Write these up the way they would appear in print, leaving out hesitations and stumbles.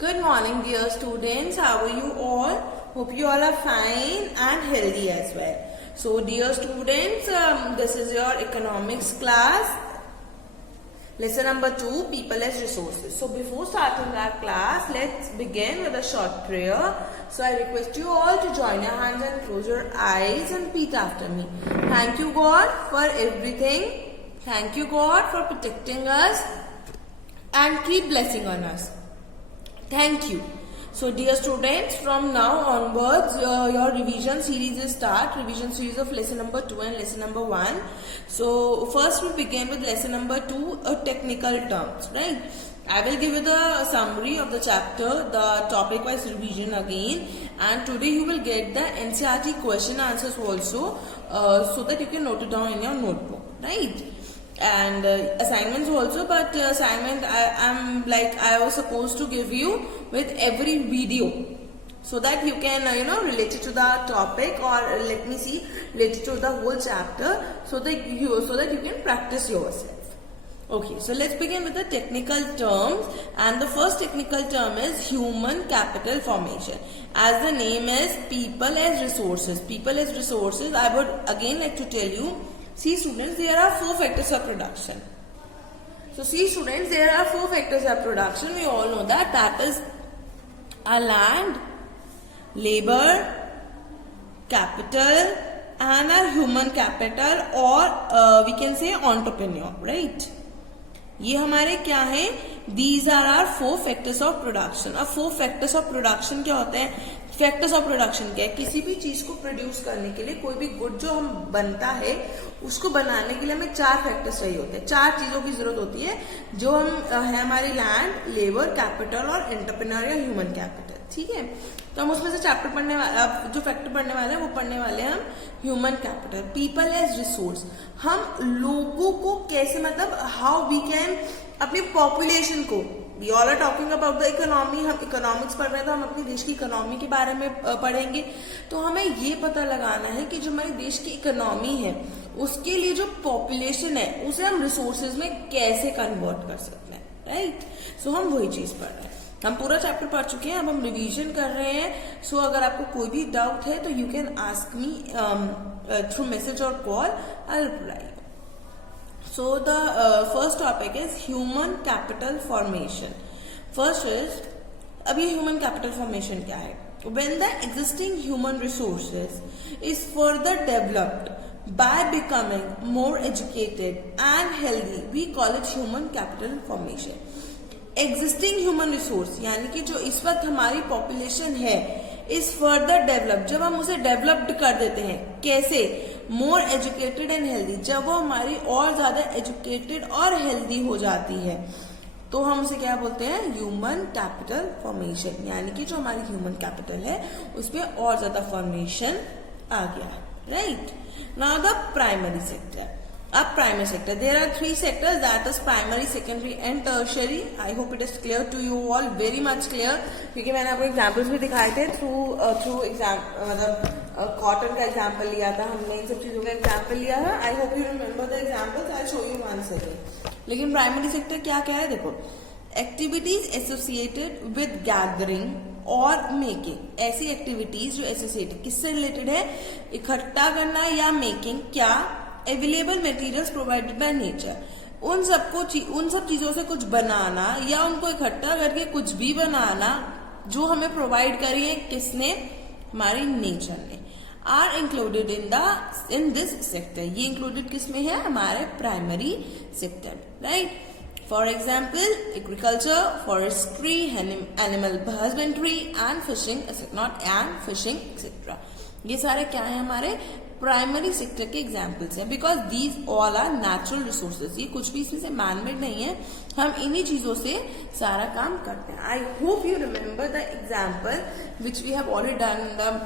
Good morning, dear students. How are you all? Hope you all are fine and healthy as well. So, dear students, this is your economics class. Lesson number 2, People as Resources. So, before starting our class, let's begin with a short prayer. So, I request you all to join your hands and close your eyes and repeat after me. Thank you, God, for everything. Thank you, God, for protecting us and keep blessing on us. Thank you. So, dear students, from now onwards, your revision series will start. Revision series of lesson number 2 and lesson number 1. So, first we begin with lesson number 2, technical terms, right? I will give you the summary of the chapter, the topic wise revision again, and today you will get the NCERT question answers also, so that you can note it down in your notebook, right? And assignments also, but assignment I was supposed to give you with every video, so that you can relate it to the topic, or relate it to the whole chapter, so that you can practice yourself. Okay, so let's begin with the technical terms, and the first technical term is human capital formation. As the name is people as resources. People as resources, I would again like to tell you, see students, there are 4 factors of production. So see students, there are 4 factors of production. We all know that. That is our land, labor, capital, and our human capital, or we can say entrepreneur, right? ये हमारे क्या है? These are our 4 factors of production. अब 4 factors of production क्या होते हैं? Factors of production क्या है? किसी भी चीज को प्रोड्यूस करने के लिए, कोई भी गुड जो हम बनता है उसको बनाने के लिए हमें 4 फैक्टर्स चाहिए होते हैं. 4 चीजों की जरूरत होती है, जो हम है हमारी लैंड, लेबर, कैपिटल और एंटरप्रेन्योर या ह्यूमन कैपिटल. ठीक है, तो हम उसमें से चैप्टर पढ़ने वाले, जो फैक्टर पढ़ने वाले हैं वो पढ़ने वाले हैं हम human capital. People as resource, हम लोगों को कैसे, मतलब हाउ वी कैन अपनी पॉपुलेशन को, we all are talking about the economy, हम इकोनॉमिक्स पढ़ रहे हैं तो हम अपने देश की इकोनॉमी के बारे में पढ़ेंगे. तो हमें ये पता लगाना है कि जो हमारे देश की इकोनॉमी है उसके लिए जो पॉपुलेशन है उसे हम रिसोर्सेज में कैसे कन्वर्ट कर सकते हैं, राइट? सो हम वही चीज पढ़ रहे हैं. हम पूरा चैप्टर पढ़ चुके हैं, अब हम रिवीजन कर रहे हैं. सो अगर आपको कोई भी डाउट है तो you can ask me through message और call, I will reply. So the first topic is human capital formation. First is, अब ये human capital formation क्या है? When the existing human resources is further developed by becoming more educated and healthy, we call it human capital formation. Existing human resource यानी कि जो इस वक्त हमारी population है, is further developed, जब हम उसे developed कर देते हैं, कैसे? मोर एजुकेटेड एंड हेल्दी, जब वो हमारी और ज्यादा एजुकेटेड और हेल्दी हो जाती है तो हम उसे क्या बोलते हैं? Human capital formation. यानी कि जो हमारी ह्यूमन कैपिटल है उसमें और ज्यादा फॉर्मेशन आ गया है, right? Now the primary sector. अब primary sector, there are 3 sectors, that is primary, secondary and tertiary. I hope it is clear to you all, very much clear, क्योंकि मैंने आपको एग्जाम्पल्स भी दिखाए थे थ्रू एग्जाम, मतलब कॉटन का example लिया था हमने, इन सब चीजों का एग्जाम्पल लिया है. I hope you remember the examples, I show you once again. लेकिन प्राइमरी सेक्टर क्या क्या है? देखो, एक्टिविटीज एसोसिएटेड विद गैदरिंग और मेकिंग. ऐसी एक्टिविटीज जो एसोसिएटेड किससे रिलेटेड है? इकट्ठा करना या मेकिंग. क्या? Available materials provided by nature. उन सब चीजों से कुछ बनाना या उनको इकट्ठा करके कुछ भी बनाना जो हमें प्रोवाइड करी है, किसने? हमारी नेचर ने. Are included in this sector. ये इंक्लूडेड किस में है? हमारे primary sector, right? For example, agriculture, forestry, animal husbandry and fishing, not and fishing etcetera. ये सारे क्या है? हमारे प्राइमरी सेक्टर के एग्जाम्पल्स हैं, because these all are natural resources. ये कुछ भी इसमें से मैनमेड नहीं है, हम इन्हीं चीजों से सारा काम करते हैं. I hope you remember the example which we have already done in the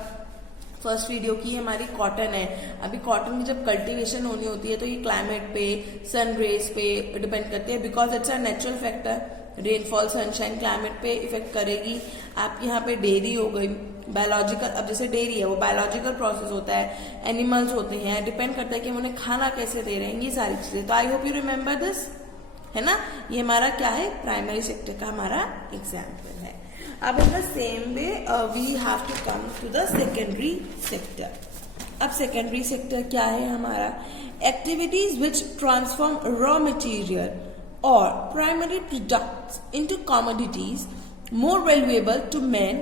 first video की. हमारी कॉटन है. अभी कॉटन की जब कल्टीवेशन होनी होती है तो ये क्लाइमेट पे, सन रेज पे डिपेंड करती है, because it's a natural factor. Rainfall, sunshine climate पे इफेक्ट करेगी. आपके यहाँ पे डेयरी हो गई, बायोलॉजिकल, अब जैसे डेयरी है वो बायोलॉजिकल प्रोसेस होता है, एनिमल्स होते हैं, डिपेंड करता है कि हम उन्हें खाना कैसे दे रहे हैं, ये सारी चीजें. तो आई होप यू रिमेम्बर दिस. है ना। ये हमारा क्या है, प्राइमरी सेक्टर का हमारा एग्जाम्पल है। अब in the same way we have to come to the secondary sector. अब सेकेंडरी सेक्टर क्या है हमारा, activities which transform raw material और primary products into commodities more valuable to men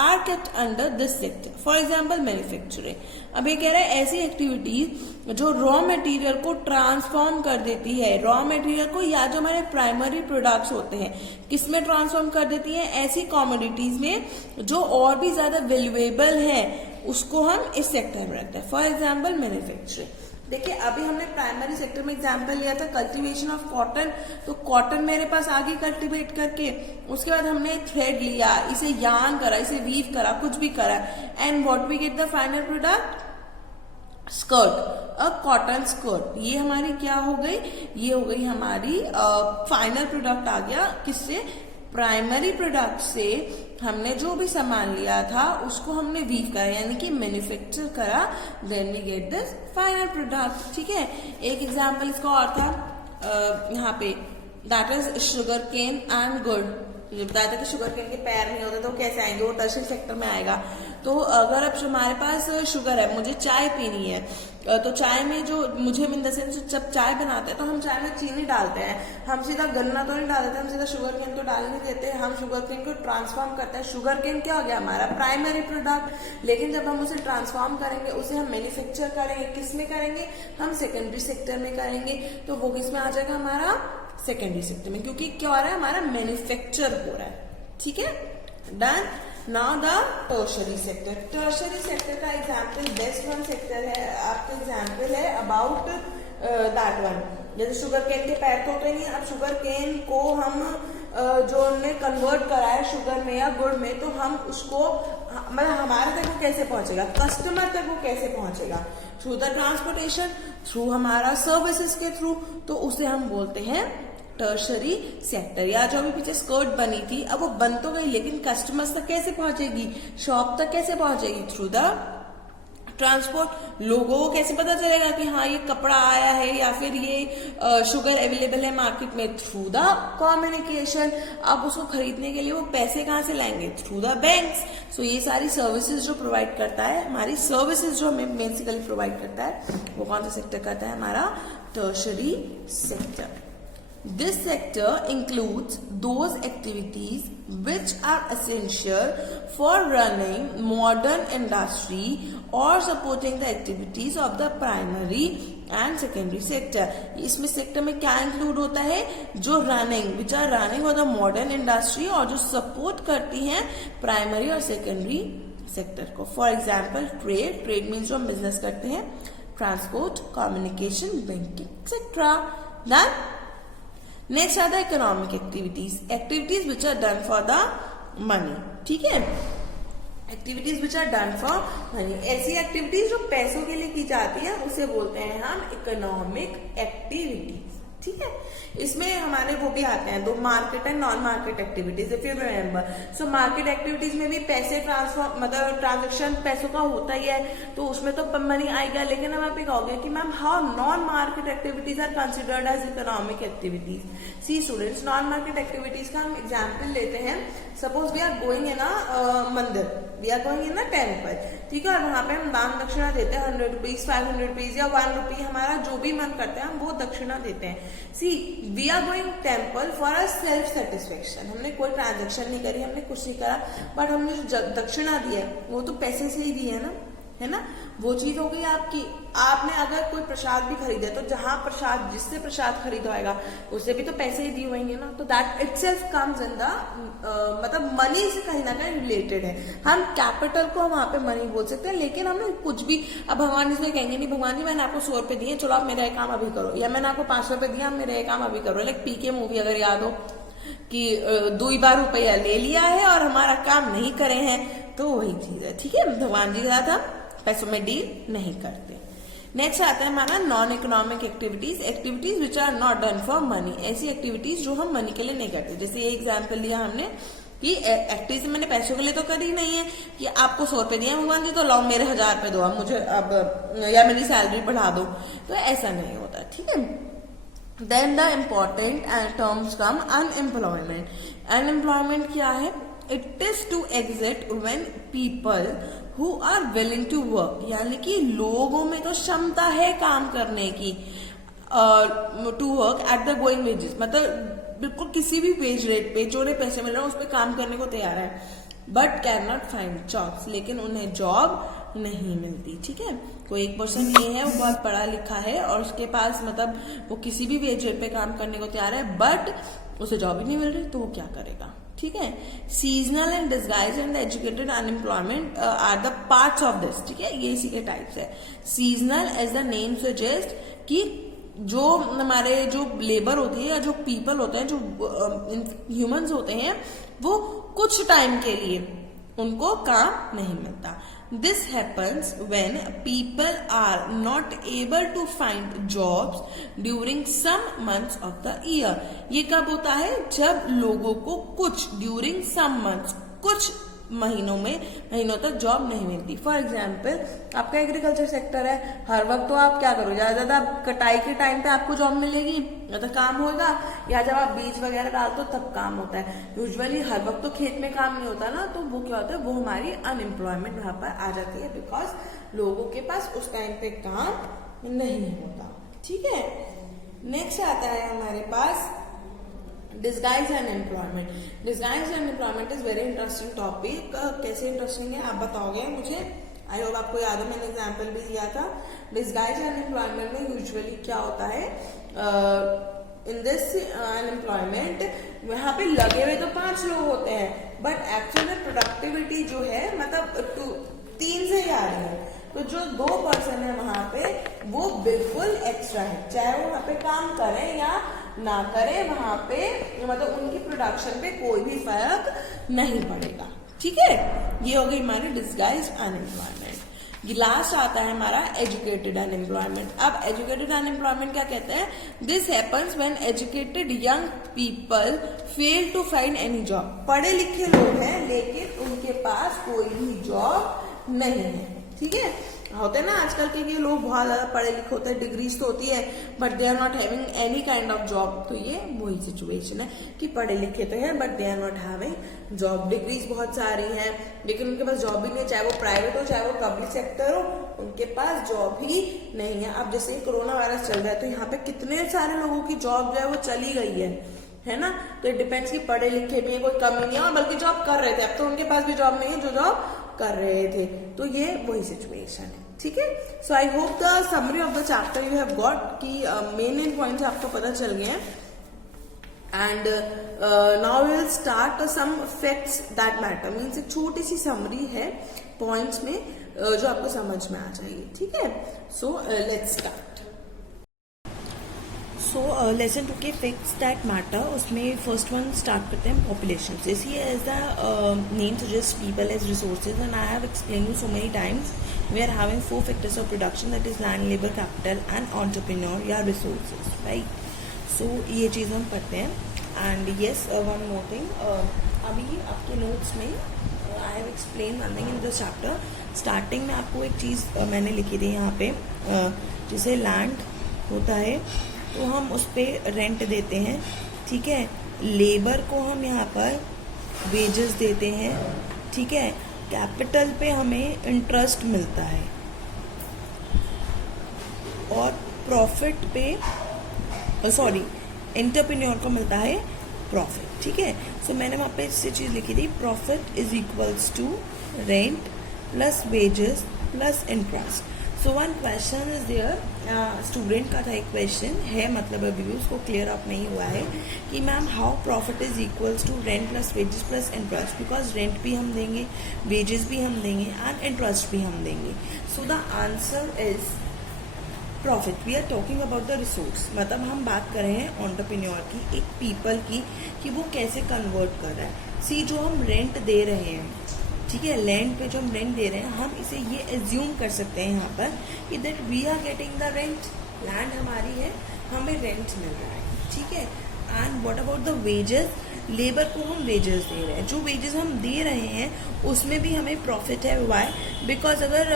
are kept under this sector. For example, manufacturing. अब ये कह रहा है ऐसी एक्टिविटीज जो रॉ मटेरियल को ट्रांसफॉर्म कर देती है, रॉ मटेरियल को या जो हमारे प्राइमरी प्रोडक्ट्स होते हैं किसमें ट्रांसफॉर्म कर देती है, ऐसी कमोडिटीज में जो और भी ज्यादा वैल्यूएबल है, उसको हम इस सेक्टर में रखते हैं। For example manufacturing. देखिए अभी हमने प्राइमरी सेक्टर में एग्जांपल लिया था कल्टीवेशन ऑफ कॉटन, तो कॉटन मेरे पास आगे कल्टीवेट करके उसके बाद हमने थ्रेड लिया, इसे यार्न करा, इसे वीव करा, कुछ भी करा, and what we get the final product, skirt, a cotton skirt. ये हमारी क्या हो गई, ये हो गई हमारी फाइनल प्रोडक्ट आ गया किससे, प्राइमरी प्रोडक्ट से। हमने जो भी सामान लिया था उसको हमने वीव करा यानी कि मैन्युफैक्चर करा, then we get this final product. ठीक है, एक एग्जांपल इसका और था यहाँ पे, that is sugarcane and गुड़। बताया था कि शुगर केन के पैर नहीं होते तो कैसे आएंगे, वो टर्शियरी सेक्टर में आएगा। तो अगर अब हमारे पास शुगर है, मुझे चाय पीनी है, तो चाय में जो मुझे इन द सेंस जब चाय बनाते हैं तो हम चाय में चीनी डालते हैं, हम सीधा गन्ना तो नहीं डाल देते, हम सीधा शुगर केन तो डाल नहीं देते, हम शुगर केन को ट्रांसफॉर्म करते हैं। शुगर केन क्या हो गया हमारा प्राइमरी प्रोडक्ट, लेकिन जब हम उसे ट्रांसफॉर्म करेंगे, उसे हम मैन्युफैक्चर करेंगे, किस में करेंगे, हम सेकेंडरी सेक्टर में करेंगे। तो वो किस में आ जाएगा हमारा, सेकेंडरी सेक्टर में, क्योंकि क्या हो रहा है हमारा मैन्युफैक्चर हो रहा है। ठीक है, done. Now the tertiary sector. Tertiary sector का एग्जाम्पल बेस्ट वन सेक्टर है, आपका एग्जाम्पल है अबाउट दैट वन। जैसे शुगर केन के पैर तो होते नहीं, अब शुगर केन को हम जो हमने कन्वर्ट करा है शुगर में या गुड़ में, तो हम उसको मतलब हमारे तक वो कैसे पहुंचेगा, कस्टमर तक वो कैसे पहुंचेगा, थ्रू द ट्रांसपोर्टेशन, थ्रू हमारा सर्विसेज के थ्रू, तो उसे हम बोलते हैं टर्शरी सेक्टर। या जो अभी पीछे स्कर्ट बनी थी, अब वो बन तो गई लेकिन कस्टमर्स तक कैसे पहुंचेगी, शॉप तक कैसे पहुंचेगी, थ्रू द ट्रांसपोर्ट। लोगों को कैसे पता चलेगा कि हाँ ये कपड़ा आया है या फिर ये शुगर अवेलेबल है मार्केट में, थ्रू द कम्युनिकेशन। अब उसको खरीदने के लिए वो पैसे कहाँ से लाएंगे, थ्रू द बैंक्स। सो ये सारी सर्विसेज जो प्रोवाइड करता है, हमारी सर्विसेज जो हमें बेसिकली प्रोवाइड करता है, वो कौन सा सेक्टर करता है, हमारा tertiary sector. This sector includes those activities which are essential for running modern industry or supporting the activities of the primary and secondary sector. इसमें सेक्टर में क्या इंक्लूड होता है, जो रनिंग विच आर रनिंग और द मॉडर्न इंडस्ट्री, और जो support करती हैं प्राइमरी और सेकेंडरी सेक्टर को। For example trade, trade means जो हम बिजनेस करते हैं, transport, communication, banking etcetera. Then next are the economic activities, activities which are done for the money. ठीक है, activities which are done for money, ऐसी activities जो पैसों के लिए की जाती है उसे बोलते हैं हम इकोनॉमिक एक्टिविटीज। ठीक है, इसमें हमारे वो भी आते हैं दो, market and non market activities, if you remember. So market activities में भी पैसे ट्रांसफर मतलब ट्रांजेक्शन पैसों का होता ही है, तो उसमें तो मनी आएगा। लेकिन अब आप ये कहोगे कि ma'am how non market activities are considered as economic activities. See students, non market activities का हम एग्जाम्पल लेते हैं। Suppose we are going in a mandir, we are going in a temple, ठीक है, और वहां पे हम दान दक्षिणा देते हैं 100 रुपीज, 500 रुपीज या 1 रुपी, हमारा जो भी मन करता है हम वो दक्षिणा देते हैं। See we are going temple for a self satisfaction, हमने कोई ट्रांजेक्शन नहीं करी, हमने कुछ नहीं करा, बट हमने जो दक्षिणा दी है वो तो पैसे से ही दी है ना, है ना, वो चीज हो गई आपकी। आपने अगर कोई प्रसाद भी खरीदा तो जहां प्रसाद, जिससे प्रसाद खरीदा होगा उसे भी तो पैसे ही दिए होंगे ना, तो that itself comes in the मतलब मनी से कहीं ना कहीं रिलेटेड है। हम कैपिटल को वहां पे मनी बोल सकते हैं, लेकिन हमने कुछ भी, अब भगवान इसमें कहेंगे नहीं भगवान जी मैंने आपको 100 रुपए दिए, चलो आप मेरा एक काम अभी करो, या मैंने आपको 500 रुपए दिया, आप मेरा एक काम अभी करो। लाइक पीके मूवी अगर याद हो कि 2 बार रुपया ले लिया है और हमारा काम नहीं करे हैं, तो वही चीज है। ठीक है, भगवान जी के साथ हम पैसों में डील नहीं करते। नेक्स्ट आता है हमारा non economic activities, activities which are not done for money, ऐसी एक्टिविटीज जो हम मनी के लिए नहीं करते। जैसे ये एग्जाम्पल लिया हमने कि एक्टिविटी मैंने पैसों के लिए तो करी नहीं है, कि आपको 100 रुपए दिए भगवान जी तो लाओ मेरे 1000 रुपए दो, अब मुझे अब या मेरी सैलरी बढ़ा दो, तो ऐसा नहीं होता। ठीक है, then the important terms come unemployment. Unemployment क्या है? It is to exist when people who are willing to work, यानी कि लोगों में तो क्षमता है काम करने की, to work at the going wages, मतलब बिल्कुल किसी भी वेज रेट पे जो उन्हें पैसे मिल रहे हैं उस पर काम करने को तैयार है, but can not find jobs, लेकिन उन्हें जॉब नहीं मिलती. ठीक है, कोई एक पर्सन ये है, वो बहुत पढ़ा लिखा है और उसके पास मतलब वो किसी भी वेज रेट पे काम करने को तैयार है, बट उसे जॉब ही नहीं मिल रही, तो वो क्या करेगा. ठीक है, seasonal and disguise and educated unemployment are the parts of this. ठीक है, ये इसी के टाइप्स है. Seasonal as the name suggest कि जो हमारे जो लेबर होती है या जो पीपल होते हैं, जो ह्यूमंस होते हैं, वो कुछ टाइम के लिए उनको काम नहीं मिलता. This happens when people are not able to find jobs during some months of the year. ये कब होता है? जब लोगों को कुछ ड्यूरिंग सम मंथ्स, कुछ महीनों तक जॉब नहीं मिलती. फॉर एग्जाम्पल, आपका एग्रीकल्चर सेक्टर है, हर वक्त तो आप क्या करोगे, ज्यादा कटाई के टाइम पे आपको जॉब मिलेगी या तो काम होगा, या जब आप बीज वगैरह डालते हो तब काम होता है. यूजुअली हर वक्त तो खेत में काम नहीं होता ना, तो वो क्या होता है, वो हमारी अनएम्प्लॉयमेंट वहां पर आ जाती है, बिकॉज लोगों के पास उस टाइम पे काम नहीं होता. ठीक है, नेक्स्ट आता है हमारे पास disguise and employment. Disguise and employment is very interesting topic. कैसे इंटरेस्टिंग है आप बताओगे मुझे? आई होप आपको याद है, मैंने एग्जाम्पल भी दिया था. डिस्गाइज एंड एम्प्लॉयमेंट में यूजुअली क्या होता है, इन दिस अनएम्प्लॉयमेंट वहां पे लगे हुए तो 5 लोग होते हैं, बट एक्चुअल में प्रोडक्टिविटी जो है मतलब 3 से ही आ रही है, तो जो 2 पर्सन है वहां पे वो बिल्कुल एक्स्ट्रा है, चाहे वो वहां पे काम करें या ना करें, वहां पे मतलब उनकी प्रोडक्शन पे कोई भी फर्क नहीं पड़ेगा. ठीक है, ये हो गई हमारी डिस्गाइज अनएम्प्लॉयमेंट. लास्ट आता है हमारा एजुकेटेड अनएम्प्लॉयमेंट. अब एजुकेटेड अनएम्प्लॉयमेंट क्या कहते हैं? This happens when educated young people fail to find any job. पढ़े लिखे लोग हैं लेकिन उनके पास कोई भी जॉब नहीं है. ठीक है, होते हैं ना आजकल के ये लोग बहुत ज्यादा पढ़े लिखे होते हैं, डिग्रीज तो होती है, but they are not having any kind of job. तो ये वही सिचुएशन है कि पढ़े लिखे तो हैं but they are not having job. Degrees बहुत सारी हैं लेकिन उनके पास जॉब भी नहीं, चाहे वो प्राइवेट हो चाहे वो पब्लिक सेक्टर हो, उनके पास जॉब ही नहीं है. अब जैसे कोरोना वायरस चल रहा है तो यहाँ पे कितने सारे लोगों की जॉब जो है वो चली गई है ना. तो इट डिपेंड्स कि पढ़े लिखे भी है, कोई कमी नहीं है, और बल्कि जॉब कर रहे थे, अब तो उनके पास भी जॉब नहीं है जो जॉब कर रहे थे. तो ये वही सिचुएशन है. ठीक है, so I hope the summary of the chapter you have got कि मेन पॉइंट्स आपको पता चल गए हैं. And now will start some facts that matter. Means एक छोटी सी समरी है पॉइंट्स में जो आपको समझ में आ जाएगी. ठीक है, so let's start. So lesson 2 के फैक्ट्स दैट मैटर, उसमें फर्स्ट वन स्टार्ट करते हैं पॉपुलेशन से. See as the name suggest people as resources, and I have explain you so many times we are having 4 factors of production, that is land, labor, capital and entrepreneur या resources, right? So ये चीज़ हम पढ़ते हैं. And yes, one more thing, अभी आपके notes में I have explained one thing in the chapter. Starting में आपको एक चीज़ मैंने लिखी थी यहाँ पे, जिसे land होता है तो हम उस पर रेंट देते हैं. ठीक है, लेबर को हम यहाँ पर वेजेस देते हैं. ठीक है, कैपिटल पे हमें इंटरेस्ट मिलता है और प्रॉफिट पे एंटरप्रेन्योर को मिलता है प्रॉफिट. ठीक है, सो मैंने वहाँ पे इससे चीज़ लिखी थी, profit is equals to rent plus wages plus interest. So one question is there, student का था एक क्वेश्चन है, मतलब अभी भी उसको क्लियर अप नहीं हुआ है कि ma'am how profit is equals to rent plus wages plus interest, because rent भी हम देंगे, वेजेस भी हम देंगे एंड इंटरेस्ट भी हम देंगे. So the answer is profit. We are talking about the resource, मतलब हम बात कर रहे हैं एंटरप्रेन्योर की, एक पीपल की, कि वो कैसे कन्वर्ट कर रहा है. सी जो हम रेंट दे रहे हैं, ठीक है, लैंड पे जो हम रेंट दे रहे हैं, हम इसे ये एज्यूम कर सकते हैं यहाँ पर कि that we are getting the rent, land हमारी है, हमें रेंट मिल रहा है. ठीक है, and what about the wages, labour को हम वेजेस दे रहे हैं, जो वेजेस हम दे रहे हैं उसमें भी हमें प्रॉफिट है. वाई? बिकॉज अगर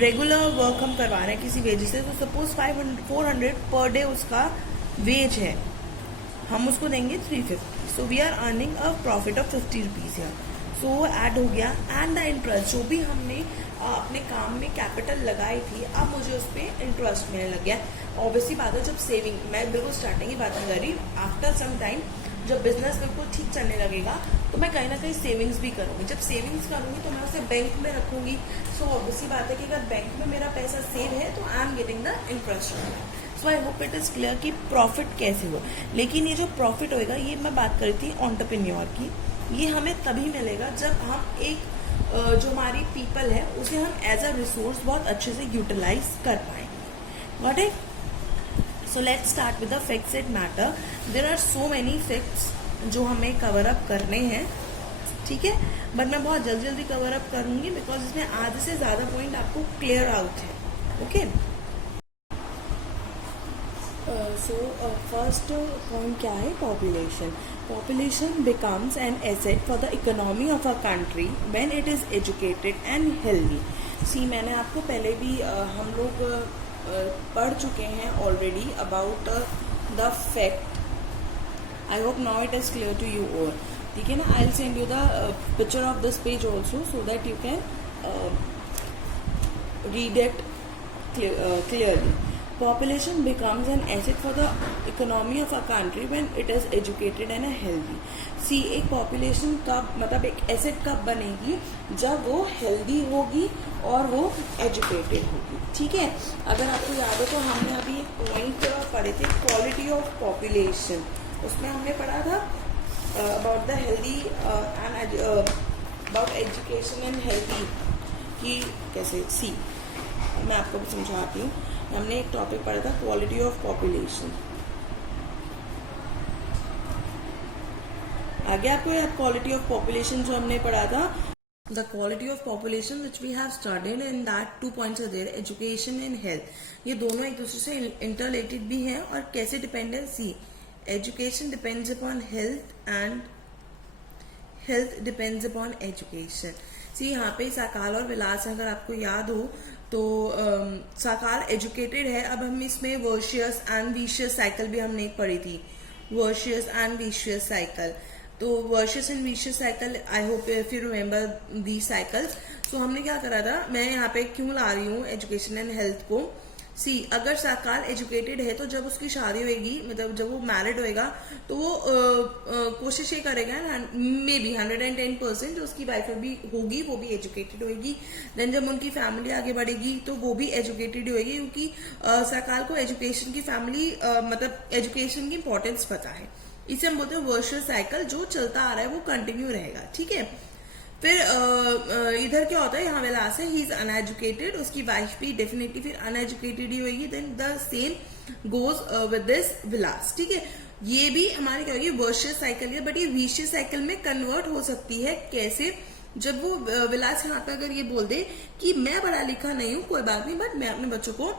रेगुलर वर्क हम करवा रहे हैं किसी वेजेस से, तो सपोज 400 पर डे उसका वेज है, हम उसको देंगे 350. So we are earning a profit of 50 rupees है. सो वो ऐड हो गया. एंड द इंटरेस्ट जो भी हमने अपने काम में कैपिटल लगाई थी, अब मुझे उस पर इंटरेस्ट मिलने लग गया. ऑब्वियसली बात है, जब सेविंग, मैं बिल्कुल स्टार्टिंग की बात नहीं कर रही, आफ्टर सम टाइम जब बिजनेस बिल्कुल ठीक चलने लगेगा तो मैं कहीं ना कहीं सेविंग्स भी करूँगी. जब सेविंग्स करूँगी तो मैं उसे बैंक में रखूँगी. सो ऑब्वियसली बात है कि अगर बैंक में मेरा पैसा सेव है तो I am getting the interest on that. So I hope it is clear कि प्रॉफिट कैसे हो. लेकिन ये जो प्रॉफिट होएगा, ये मैं बात कर रही थी एंटरप्रेन्योर की, ये हमें तभी मिलेगा जब हम एक जो हमारी पीपल है उसे हम एज अ रिसोर्स बहुत अच्छे से यूटिलाइज कर पाएंगे. Got it? So let's start with the fixed matter. There are so many facts जो हमें कवर अप करने हैं, ठीक है, बट मैं बहुत जल्दी जल्दी कवर अप करूंगी बिकॉज इसमें आधे से ज्यादा पॉइंट आपको क्लियर आउट है. ओके, सो फर्स्ट पॉइंट क्या है? Population. Population becomes an asset for the economy of a country when it is educated and healthy. See, मैंने आपको पहले भी हम लोग पढ़ चुके हैं already about the fact. I hope now it is clear to you all. ठीक है ना? I will send you the picture of this page also so that you can read it clearly. Population becomes an asset for the economy of a country when it is educated and healthy. See, एक population कब, मतलब एक asset कब बनेगी? जब वो healthy होगी और वो educated होगी. ठीक है? अगर आपको याद हो तो हमने अभी एक point पढ़े थे, quality of population. उसमें हमने पढ़ा था about the healthy and about education and healthy कि कैसे. सी, मैं आपको भी समझाती हूँ. हमने एक टॉपिक पढ़ा था क्वालिटी ऑफ पॉपुलेशन. आगे आपको याद क्वालिटी ऑफ पॉपुलेशन जो हमने पढ़ा था, the quality of population which we have studied in that 2 points are there, education and health. ये दोनों एक दूसरे से इंटररिलेटेड भी हैं और कैसे dependency. Education depends upon health and health depends upon education. See, यहाँ पे साकाल और विलास अगर आपको याद हो तो साकाल एजुकेटेड है. अब हम इसमें वर्शियस एंड विशियस साइकिल भी हमने एक पढ़ी थी, वर्शियस एंड विशियस साइकिल. तो virtuous and vicious cycle, I hope if you remember the cycles. So हमने क्या करा था, मैं यहाँ पे क्यों ला रही हूँ एजुकेशन एंड हेल्थ को. सी, अगर साकाल एजुकेटेड है तो जब उसकी शादी होगी, मतलब जब वो मैरिड होएगा तो वो कोशिश ये करेगा मे बी 110% जो उसकी वाइफ भी होगी वो भी एजुकेटेड होगी. देन जब उनकी फैमिली आगे बढ़ेगी तो वो भी एजुकेटेड होगी, क्योंकि साकाल को एजुकेशन की फैमिली मतलब एजुकेशन की इंपॉर्टेंस पता है. इसे हम बोलते हैं वर्चुअल साइकिल. जो चलता आ रहा है वो कंटिन्यू रहेगा. ठीक है? फिर इधर क्या होता है, यहाँ विलास है, ही इज अनएजुकेटेड, उसकी वाइफ भी डेफिनेटली फिर अनएजुकेटेड ही होगी. Then the same goes with this Vilas. ठीक है? ये भी हमारी क्या होगी, वर्शियस साइकिल है, बट ये विशियस साइकिल में कन्वर्ट हो सकती है. कैसे? जब वो विलास यहाँ पे अगर ये बोल दे कि मैं पढ़ा लिखा नहीं हूँ, कोई बात नहीं, बट मैं अपने बच्चों को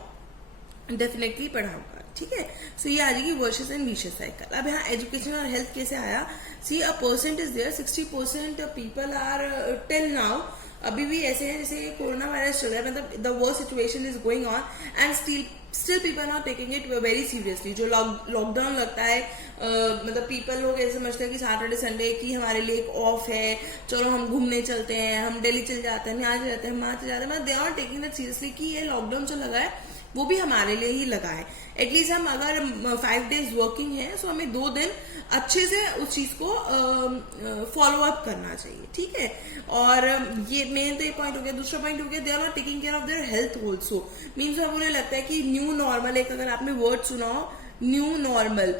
डेफिनेटली पढ़ाऊंगा. ठीक है? सो ये आ जाएगी वर्शियस एंड विशियस साइकिल. अब यहाँ एजुकेशन और हेल्थ कैसे आया? See, a percent is there, 60% people are till now अभी भी ऐसे हैं जैसे कोरोना वायरस चल रहा है, मतलब the worst situation is going on and still people are taking it very seriously. जो लॉकडाउन लगता है, मतलब पीपल लोग ऐसे समझते हैं कि सैटरडे संडे की हमारे लिए एक ऑफ है, चलो हम घूमने चलते हैं, हम दिल्ली चल जाते हैं, हम यहाँ चले जाते हैं, हम वहाँ चले जाते हैं. मतलब they are taking that seriously कि ये लॉकडाउन जो लगा है वो भी हमारे लिए ही लगा है. एटलीस्ट हम अगर 5 days वर्किंग है तो हमें 2 दिन अच्छे से उस चीज को फॉलो अप करना चाहिए. ठीक है? और ये मेन तो ये पॉइंट हो गया. दूसरा पॉइंट हो गया, they are not taking care of their health also. Means अब उन्हें लगता है कि न्यू नॉर्मल, एक अगर आपने वर्ड सुना हो न्यू नॉर्मल.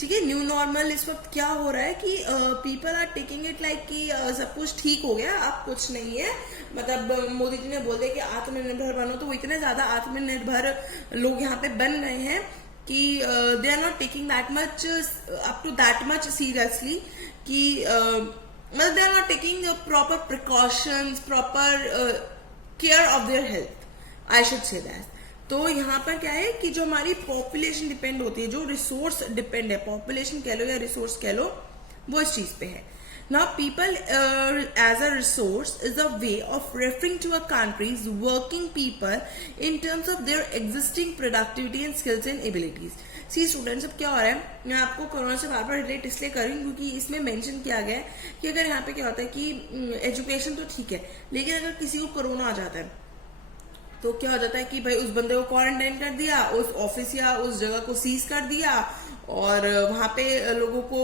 ठीक है? न्यू नॉर्मल इस वक्त क्या हो रहा है कि people are taking it like कि सब कुछ ठीक हो गया, अब कुछ नहीं है. मतलब मोदी जी ने बोल दिया कि आत्मनिर्भर बनो, तो वो इतने ज्यादा आत्मनिर्भर लोग यहाँ पे बन गए हैं कि they are not taking that much up to that much seriously कि मतलब they are not taking proper precautions, proper care of their health, I should say that. तो यहाँ पर क्या है कि जो हमारी पॉपुलेशन डिपेंड होती है, जो रिसोर्स डिपेंड है, पॉपुलेशन कह लो या रिसोर्स कह लो, वो इस चीज पे है. Now, people as a resource is a way of referring to a country's working people in terms of their existing productivity and skills and abilities. See students, अब क्या हो रहा है, मैं आपको कोरोना से बार बार रिलेट इसलिए कर रही हूँ क्योंकि इसमें मेंशन किया गया है कि अगर यहाँ पे क्या होता है कि एजुकेशन तो ठीक है, लेकिन अगर किसी को कोरोना आ जाता है तो क्या हो जाता है कि भाई उस बंदे को क्वारंटाइन कर दिया, उस ऑफिस या उस जगह को सीज कर दिया और वहां पे लोगों को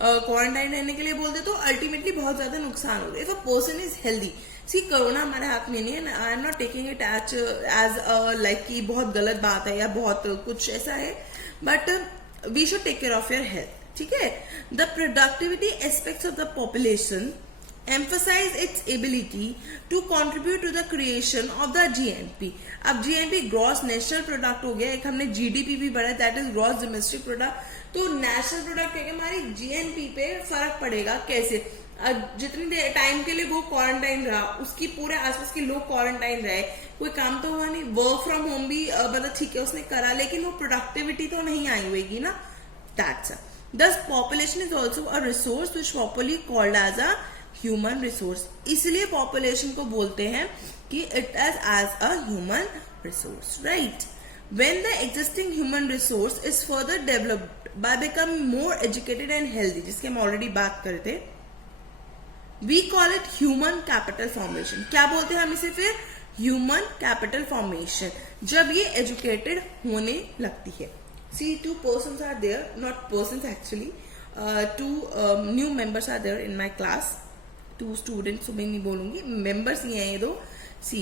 क्वारंटाइन रहने के लिए बोल दे, तो अल्टीमेटली बहुत ज्यादा नुकसान हो रहा है। If a person is healthy, see corona हमारे हाथ में नहीं है, I am not taking it as like कि बहुत गलत बात है या बहुत कुछ ऐसा है, but we should take care of your health, ठीक है। The productivity aspects of the population emphasize its ability to contribute to the creation of the GNP। अब GNP ग्रॉस नेशनल प्रोडक्ट हो गया, एक हमने GDP भी बढ़ा, that is gross domestic product. तो नेशनल प्रोडक्ट है कि हमारी GNP पे फर्क पड़ेगा कैसे, जितनी देर टाइम के लिए वो क्वारंटाइन रहा, उसकी पूरे आसपास के लोग क्वारंटाइन रहे, कोई काम तो हुआ नहीं, वर्क फ्रॉम होम भी मतलब ठीक है उसने करा, लेकिन वो प्रोडक्टिविटी तो नहीं आई होगी ना, that's thus population is also a resource which properly called as a human resource. इसलिए पॉपुलेशन को बोलते हैं कि it is as a human resource, right. When the existing human resource is further developed by becoming more educated and healthy, जिसके हम already बात करे थे, we call it human capital formation. क्या बोलते हैं हम इसे फिर, ह्यूमन कैपिटल फॉर्मेशन, जब ये एजुकेटेड होने लगती है। See two persons are there, not persons actually, two new members are there in my class, 2 students तो मैं नहीं बोलूंगी, मेंबर्स ही हैं ये 2, सी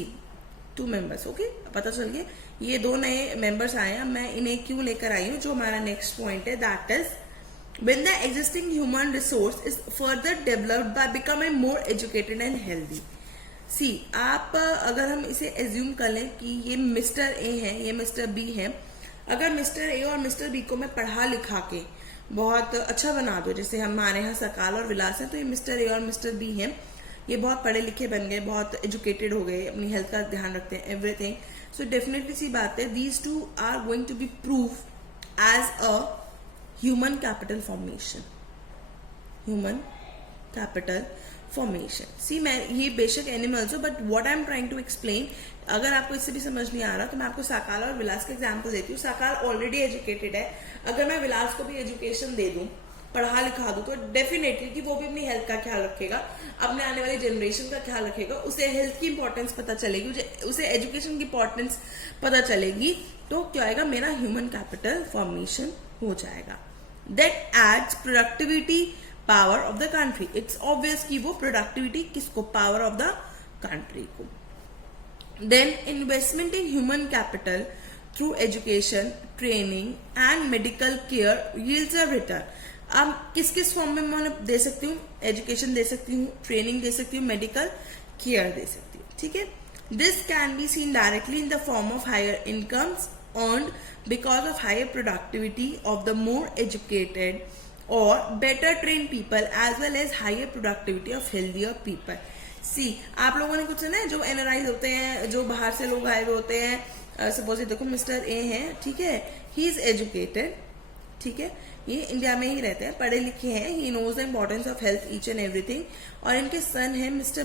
2 मेंबर्स, ओके, पता चल गया, ये 2 नए मेंबर्स आए हैं। मैं इन्हें क्यों लेकर आई हूँ, जो हमारा नेक्स्ट पॉइंट है, that is when the existing human resource is further developed by becoming more educated and healthy. See आप अगर हम इसे एज्यूम कर लें कि ये मिस्टर ए है, ये मिस्टर बी है, अगर मिस्टर ए और मिस्टर बी को मैं पढ़ा लिखा के बहुत अच्छा बना दो, जैसे हमारे यहाँ सकाल और विलास है, तो ये मिस्टर ए और मिस्टर बी हैं, ये बहुत पढ़े लिखे बन गए, बहुत एजुकेटेड हो गए, अपनी हेल्थ का ध्यान रखते हैं, एवरीथिंग, सो डेफिनेटली सी बात है, these two are going to be proof as a human capital formation, human capital formation. See मैं ये बेशक एनिमल्स हो, but what I am trying to explain, अगर आपको इससे भी समझ नहीं आ रहा तो मैं आपको साकाल और विलास का एग्जांपल देती हूँ। साकाल ऑलरेडी एजुकेटेड है, अगर मैं विलास को भी एजुकेशन दे दूं, पढ़ा लिखा दूं, तो डेफिनेटली कि वो भी अपनी हेल्थ का ख्याल रखेगा, अपने आने वाली जनरेशन का ख्याल रखेगा, उसे हेल्थ की इंपॉर्टेंस पता चलेगी, उसे एजुकेशन की इंपॉर्टेंस पता चलेगी, तो क्या आएगा, मेरा ह्यूमन कैपिटल फॉर्मेशन हो जाएगा। That adds productivity power of the country. It's obvious कि वो प्रोडक्टिविटी किसको, पावर ऑफ द कंट्री को। Then investment in human capital through education, training and medical care yields a return. अब किस किस form में मैं दे सकती हूँ, एजुकेशन दे सकती हूँ, ट्रेनिंग दे सकती हूँ, मेडिकल केयर दे सकती हूँ, ठीक है। This can be seen directly in the form of higher incomes earned because of higher productivity of the more educated or better trained people as well as higher productivity of healthier people। सी आप लोगों ने कुछ सुना है, जो NRI होते हैं, जो बाहर से लोग आए हुए होते हैं, सपोज देखो मिस्टर ए है, ठीक है, ही इज एजुकेटेड, ठीक है, ये इंडिया में ही रहते हैं, पढ़े लिखे हैं, he knows the importance of health each and everything, और इनके सन है मिस्टर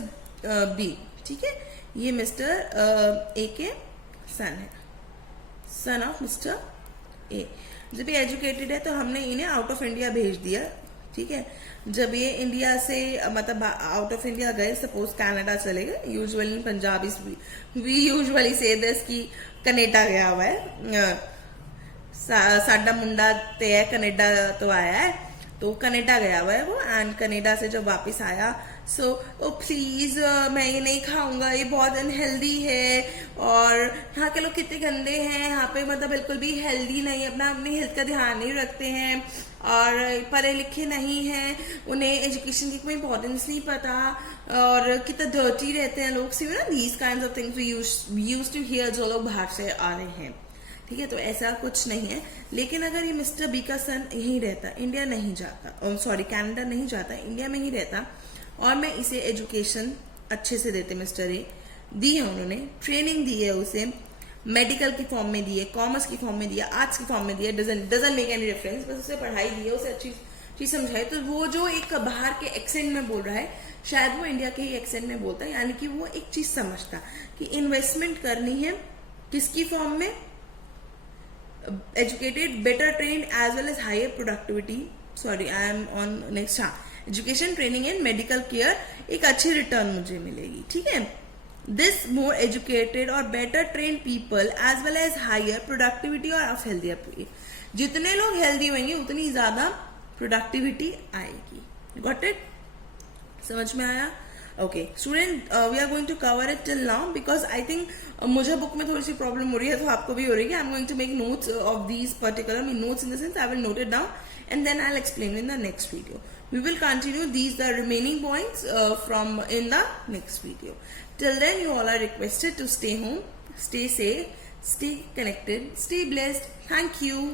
बी, ठीक है, ये मिस्टर ए के सन है, सन ऑफ मिस्टर ए। जब ये एजुकेटेड है तो हमने इन्हें आउट ऑफ इंडिया भेज दिया, ठीक है। जब ये इंडिया से मतलब आउट ऑफ इंडिया गए, सपोज कनाडा चले गए, यूजुअली पंजाबी वी यूजुअली से दिस कि कनेडा गया हुआ है, साडा मुंडा ते है कनेडा तो आया है, तो कनेडा गया हुआ है वो, एंड कनेडा से जब वापस आया, सो ओ प्लीज मैं ये नहीं खाऊंगा, ये बहुत अनहेल्दी है, और यहाँ के लोग कितने गंदे हैं, यहाँ पे मतलब बिल्कुल भी हेल्दी नहीं, अपनी हेल्थ का ध्यान नहीं रखते हैं, और पढ़े लिखे नहीं हैं, उन्हें एजुकेशन की कोई इंपॉर्टेंस नहीं पता, और कितना डर्टी रहते हैं लोग, सी ना these kinds of things we used to hear, जो लोग बाहर से आ रहे हैं, ठीक है। तो ऐसा कुछ नहीं है, लेकिन अगर ये मिस्टर बी का सन यहीं रहता, इंडिया नहीं जाता, सॉरी कनाडा नहीं जाता, इंडिया में ही रहता, और मैं इसे एजुकेशन अच्छे से देते, मिस्टर ए दी है उन्होंने, ट्रेनिंग दी है उसे, मेडिकल की फॉर्म में दी है, कॉमर्स की फॉर्म में दिया, आर्ट्स की फॉर्म में दिया, डजंट मेक एनी डिफरेंस, बस उसे पढ़ाई दी है, उसे अच्छी चीज समझाई, तो वो जो एक बाहर के एक्सेंट में बोल रहा है, शायद वो इंडिया के ही एक्सेंट में बोलता है, यानी कि वो एक चीज समझता कि इन्वेस्टमेंट करनी है किसकी फॉर्म में, educated, better trained as well as higher productivity. Sorry, I am on next. हाँ, education, training and medical care, एक अच्छी रिटर्न मुझे मिलेगी. ठीक है. दिस मोर एजुकेटेड और better train people as well as higher productivity और ऑफ हेल्थियर. जितने लोग हेल्दी होंगे उतनी ज्यादा प्रोडक्टिविटी आएगी. Got it? समझ में आया? Okay student, we are going to cover it till now because I think मुझे बुक में थोड़ी सी प्रॉब्लम हो रही है, तो आपको भी हो रही है. I am going to make notes of these particular, notes in the sense I will note it down and then I'll explain in the next video. We will continue the remaining points from in the next video. Till then, you all are requested to stay home, stay safe, stay connected, stay blessed. Thank you.